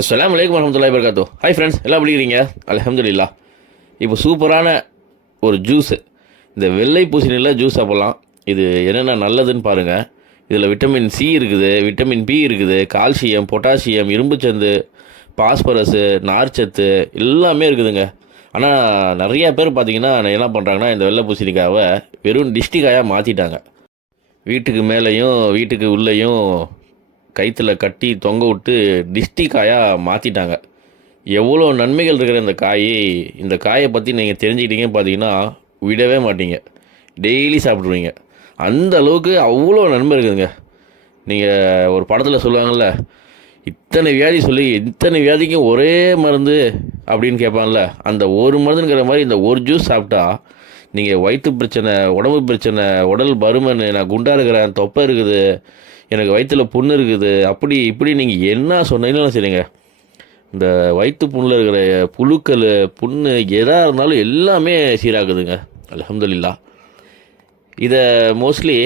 அஸ்ஸலாமு அலைக்கும் வரஹ்மத்துல்லாஹி வபரகாத்துஹு. ஹாய் ஃப்ரெண்ட்ஸ், எல்லாம் எப்படி இருக்கீங்க? அல்ஹம்துலில்லாஹ். இப்போ சூப்பரான ஒரு ஜூஸு, இந்த வெள்ளை பூசணியில் ஜூஸ் சாப்பிட்லாம். இது என்னென்ன நல்லதுன்னு பாருங்கள். இதில் விட்டமின் சி இருக்குது, விட்டமின் பி இருக்குது, கால்சியம், பொட்டாசியம், இரும்புச்சத்து, பாஸ்பரஸு, நார்ச்சத்து எல்லாமே இருக்குதுங்க. ஆனால் நிறையா பேர் பார்த்தீங்கன்னா என்ன பண்ணுறாங்கன்னா, இந்த வெள்ளை பூசணிக்காவை வெறும் டிஸ்டிக்காயாக மாற்றிட்டாங்க. வீட்டுக்கு மேலேயும் வீட்டுக்கு உள்ளேயும் கயிற்றில் கட்டி தொங்க விட்டு டிஸ்டிக்காயாக மாற்றிட்டாங்க. எவ்வளோ நன்மைகள் இருக்கிற இந்த காயை பற்றி நீங்கள் தெரிஞ்சுக்கிட்டீங்கன்னு பார்த்தீங்கன்னா விடவே மாட்டீங்க, டெய்லி சாப்பிட்ருவீங்க. அந்த அளவுக்கு அவ்வளோ நன்மை இருக்குதுங்க. நீங்கள் ஒரு படத்தில் சொல்லுவாங்கள்ல, இத்தனை வியாதி சொல்லி இத்தனை வியாதிக்கும் ஒரே மருந்து அப்படின்னு கேட்பாங்கள்ல, அந்த ஒரு மருந்துங்கிற மாதிரி இந்த ஒரு ஜூஸ் சாப்பிட்டா நீங்கள் வயிற்று பிரச்சனை, உடம்பு பிரச்சனை, உடல் பருமன், நான் குண்டாக இருக்கிறேன், தொப்பை இருக்குது, எனக்கு வயிற்றில் புண்ணு இருக்குது, அப்படி இப்படி நீங்கள் என்ன சொன்னீங்களும் சரிங்க, இந்த வயிற்று புண்ணில் இருக்கிற புழுக்கள், புண்ணு எதாக இருந்தாலும் எல்லாமே சீராகுதுங்க. அல்ஹம்துலில்லாஹ். இதை மோஸ்ட்லி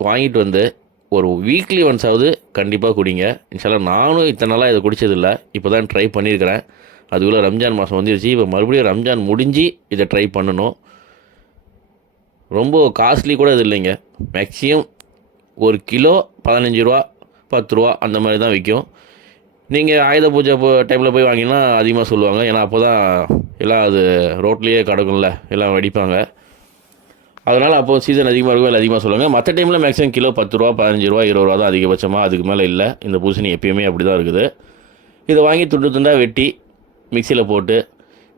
வாங்கிட்டு வந்து ஒரு வீக்லி ஒன்ஸாவது கண்டிப்பாக குடிங்க. இன்ஷால்லா நானும் இத்தனை நாளாக இதை குடித்ததில்லை, இப்போ தான் ட்ரை பண்ணியிருக்கிறேன். அதுக்குள்ளே ரம்ஜான் மாதம் வந்துருச்சு. இப்போ மறுபடியும் ரம்ஜான் முடிஞ்சு இதை ட்ரை பண்ணணும். ரொம்ப காஸ்ட்லி கூட இது இல்லைங்க. மேக்ஸிமம் ஒரு கிலோ 15 ரூபா 10 ரூபா அந்த மாதிரி தான் விற்கும். நீங்கள் ஆயுத பூஜை டைமில் போய் வாங்கினா அதிகமாக சொல்லுவாங்க. ஏன்னா அப்போ தான் எல்லாம் அது ரோட்லேயே கிடக்கும்ல, எல்லாம் வெடிப்பாங்க. அதனால் அப்போது சீசன் அதிகமாக இருக்கும், இல்லை அதிகமாக சொல்லுவாங்க. மற்ற டைமில் மேக்ஸிமம் கிலோ 10 ரூபா 15 ரூபா 20 ரூபா தான் அதிகபட்சமாக, அதுக்கு மேலே இல்லை. இந்த பூசணி எப்பயுமே அப்படி தான் இருக்குது. இதை வாங்கி துண்டு துண்டாக வெட்டி மிக்சியில் போட்டு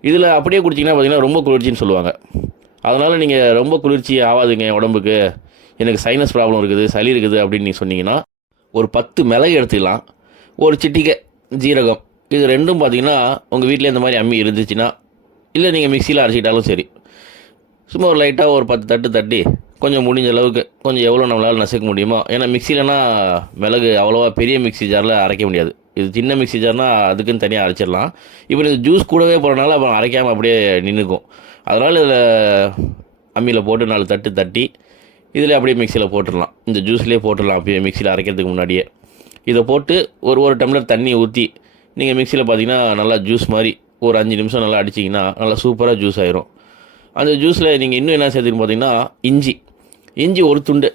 இதில் அப்படியே குடிச்சிங்கன்னா பார்த்திங்கன்னா ரொம்ப குளிர்ச்சின்னு சொல்லுவாங்க. அதனால் நீங்கள் ரொம்ப குளிர்ச்சி ஆகாதுங்க உடம்புக்கு, எனக்கு சைனஸ் ப்ராப்ளம் இருக்குது, சளி இருக்குது அப்படின்னு நீங்கள் சொன்னீங்கன்னா ஒரு 10 மிளகு எடுத்துக்கலாம், ஒரு சிட்டிகை ஜீரகம். இது ரெண்டும் பார்த்தீங்கன்னா உங்கள் வீட்டில் இந்த மாதிரி அம்மி இருந்துச்சுன்னா, இல்லை நீங்கள் மிக்சியில் அரைச்சிக்கிட்டாலும் சரி, சும்மா ஒரு லைட்டாக ஒரு 10 தட்டு தட்டி கொஞ்சம் முடிஞ்ச அளவுக்கு கொஞ்சம் எவ்வளோ நம்மளால் நசுக்க முடியுமோ. ஏன்னா மிக்சிலனா மிளகு அவ்வளோவா பெரிய மிக்சி ஜாரில் அரைக்க முடியாது. இது சின்ன மிக்சி ஜார்னால் அதுக்குன்னு தனியாக அரைச்சிடலாம். இப்போ இந்த ஜூஸ் கூடவே போகிறனால அப்புறம் அரைக்காமல் அப்படியே நின்றுக்கும். அதனால் இதில் அம்மியில் போட்டு 4 தட்டு தட்டி இதில் அப்படியே மிக்சியில் போட்டுடலாம். இந்த ஜூஸ்லேயே போட்டுடலாம் அப்படியே மிக்சியில் அரைக்கிறதுக்கு முன்னாடியே. இதை போட்டு ஒரு டம்ளர் தண்ணி ஊற்றி நீங்கள் மிக்சியில் பார்த்தீங்கன்னா நல்லா ஜூஸ் மாதிரி ஒரு 5 நிமிஷம் நல்லா அடிச்சிங்கன்னா நல்லா சூப்பராக ஜூஸ் ஆயிரும். அந்த ஜூஸில் நீங்கள் இன்னும் என்ன சேர்த்துன்னு பார்த்தீங்கன்னா இஞ்சி ஒரு துண்டு.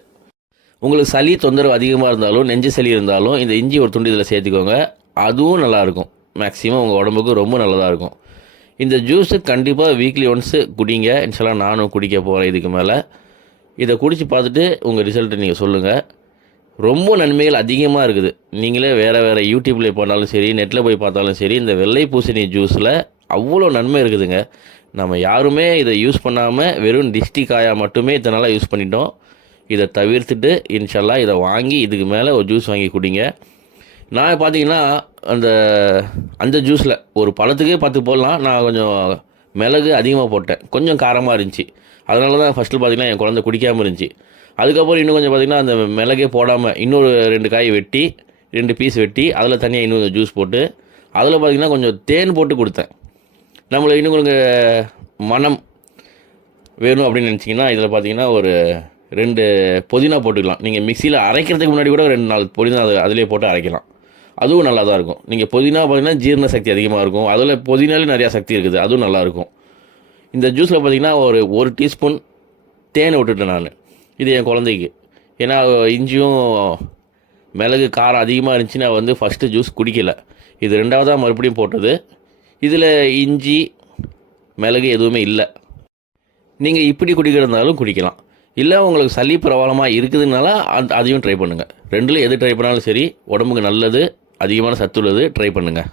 உங்களுக்கு சளி தொந்தரவு அதிகமாக இருந்தாலும், நெஞ்சு சளி இருந்தாலும் இந்த இஞ்சி ஒரு துண்டு இதில் சேர்த்துக்கோங்க. அதுவும் நல்லாயிருக்கும். மேக்ஸிமம் உங்கள் உடம்புக்கு ரொம்ப நல்லதாக இருக்கும். இந்த ஜூஸு கண்டிப்பாக வீக்லி ஒன்ஸு குடிங்க. இன்ஷால்லா நானும் குடிக்க போகிறேன் இதுக்கு மேலே. இதை குடித்து பார்த்துட்டு உங்கள் ரிசல்ட்டை நீங்கள் சொல்லுங்கள். ரொம்ப நன்மைகள் அதிகமாக இருக்குது. நீங்களே வேறு யூடியூப்பில் போனாலும் சரி, நெட்டில் போய் பார்த்தாலும் சரி, இந்த வெள்ளை பூசணி ஜூஸில் அவ்வளோ நன்மை இருக்குதுங்க. நம்ம யாருமே இதை யூஸ் பண்ணாமல் வெறும் டிஸ்டிக்காயாக மட்டுமே இத்தனை நாளாக யூஸ் பண்ணிட்டோம். இதை தவிர்த்துட்டு இன்ஷால்லா இதை வாங்கி இதுக்கு மேலே ஒரு ஜூஸ் வாங்கி குடிங்க. நான் பார்த்தீங்கன்னா அந்த ஜூஸில் ஒரு பழத்துக்கே 10 போடலாம். நான் கொஞ்சம் மிளகு அதிகமாக போட்டேன், கொஞ்சம் காரமாக இருந்துச்சு. அதனால தான் ஃபஸ்ட்டில் பார்த்தீங்கன்னா என் குழந்தை குடிக்காமல் இருந்துச்சு. அதுக்கப்புறம் இன்னும் கொஞ்சம் பார்த்திங்கன்னா அந்த மிளகே போடாமல் இன்னொரு 2 காய் வெட்டி 2 பீஸ் வெட்டி அதில் தனியாக இன்னும் ஜூஸ் போட்டு அதில் பார்த்திங்கன்னா கொஞ்சம் தேன் போட்டு கொடுத்தேன். நம்மளை இன்னும் கொஞ்சம் மனம் வேணும் அப்படின்னு நினச்சிங்கன்னா இதில் பார்த்திங்கன்னா ஒரு 2 புதினா போட்டுக்கலாம். நீங்கள் மிக்சியில் அரைக்கிறதுக்கு முன்னாடி கூட 2-4 புதினா அதிலே போட்டு அரைக்கலாம். அதுவும் நல்லா தான் இருக்கும். நீங்கள் புதினா பார்த்திங்கன்னா ஜீரண சக்தி அதிகமாக இருக்கும். அதில் புதினாலே நிறையா சக்தி இருக்குது, அதுவும் நல்லாயிருக்கும். இந்த ஜூஸில் பார்த்திங்கன்னா ஒரு டீஸ்பூன் தேன் விட்டுட்டேன் நான். இது என் குழந்தைக்கு. ஏன்னா இஞ்சியும் மிளகு காரம் அதிகமாக இருந்துச்சு. நான் ஃபஸ்ட்டு ஜூஸ் குடிக்கலை, இது 2வதாக மறுபடியும் போட்டது. இதில் இஞ்சி மிளகு எதுவுமே இல்லை. நீங்கள் இப்படி குடிக்கிறதுனாலும் குடிக்கலாம், இல்லை உங்களுக்கு சளி பிரபலமாக இருக்குதுனால அதையும் ட்ரை பண்ணுங்கள். 2ல் எது ட்ரை பண்ணாலும் சரி, உடம்புக்கு நல்லது, அதிகமான சத்து உள்ளது, ட்ரை பண்ணுங்கள்.